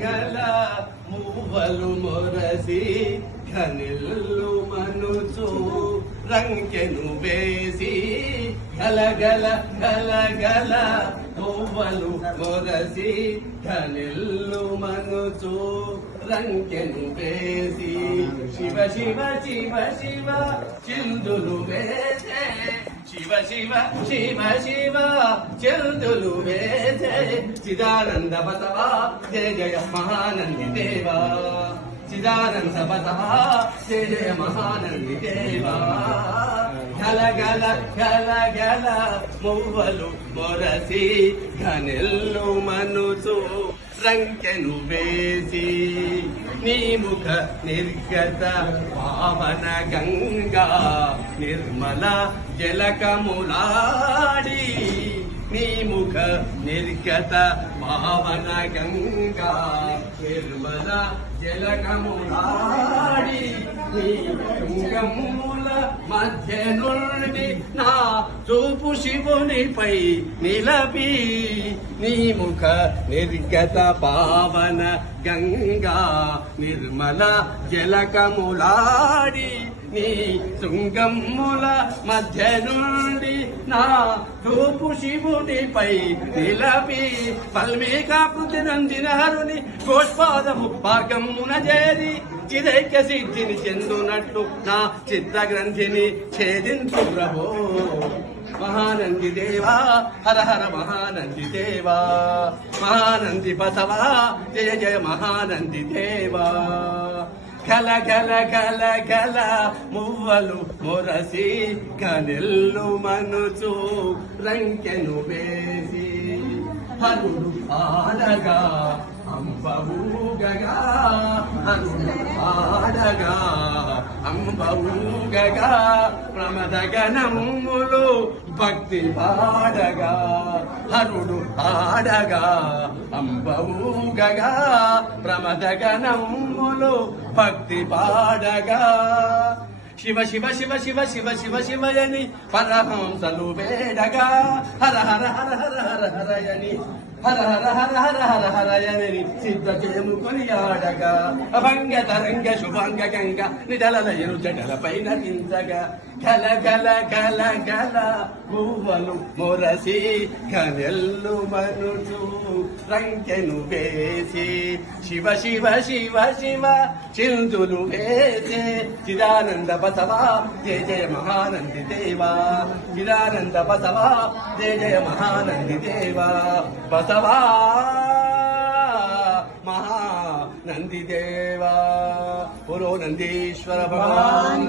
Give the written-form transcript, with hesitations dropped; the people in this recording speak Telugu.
గల మువ్వలు మొరసి ఘనిల్లు మనుచు రంకెను వేసి గలగల గలగల మువ్వలు మొరసి ఘనిల్లు మనుచు రంకెను వేసి శివ శివ శివ శివ చిందులు వేసే శివ శివ శివ శివ చందులు వేసే చిదానంద బసవా జయ జయ మహానంది దేవా చిదానంద బసవా జయ జయ మహానంది దేవా గల గల గల గల మువ్వలు మొరసి ఘనెల్లు మనుచు రంకెను వేసి నీ ముఖ నిర్గత పావన గంగా నిర్మల జలకములాడి నీ ముఖ నిర్గత పావన గంగా నిర్మల జలకములాడి నీ తుంగముల మధ్య నుండి నా చూపు శివునిపై నిలపి నీ ముఖ నిర్గత పావన గంగా నిర్మల జలకములాడి నీ శృంగముల మధ్య నుండి నా చూపు శివునిపై నిలపి పల్మీకాకృతి నందిన హరుని గోష్పాదము మార్గమున చేరి చిరైక్య సిద్ధిని చెందునట్లు నా చిత్త గ్రంథిని ఛేదించు ప్రభో మహానంది దేవా హర హర మహానంది దేవా మహానంది బసవా జయ జయ మహానంది దేవా గల గల గల గల మువ్వలు మొరసి కనెల్లు మనుచు రంకెను వేసి హరుడు ఆడగా అంబవుగగా హరుడు ఆడగా అంబవుగగా ప్రమదగనములు భక్తి పాడగా హరుడు ఆడగా అంబవుగగా ప్రమదగనములు భక్తి పాడగా శివ శివ శివ శివ శివ శివ శివయని పరహంసలు వేడగా హర హర హర హర హర హరయని హర హర హర హర హర హరయని సిద్ధ చేము కొనియాడగా అభంగ తరంగ శుభంగ గంగ నిడలయను జడల పైన నిందగా గల గల గల గల మువ్వలు మొరసి ఘనెల్లు మనుచు రంకెను వేసి శివ శివ శివ శివ చిందులు వేసే చిదానంద బసవా జయ జయ మహానంది దేవా చిదానంద బసవా జయ జయ మహానంది దేవా బసవా మహానంది దేవా పురో నందీశ్వర భగవాన్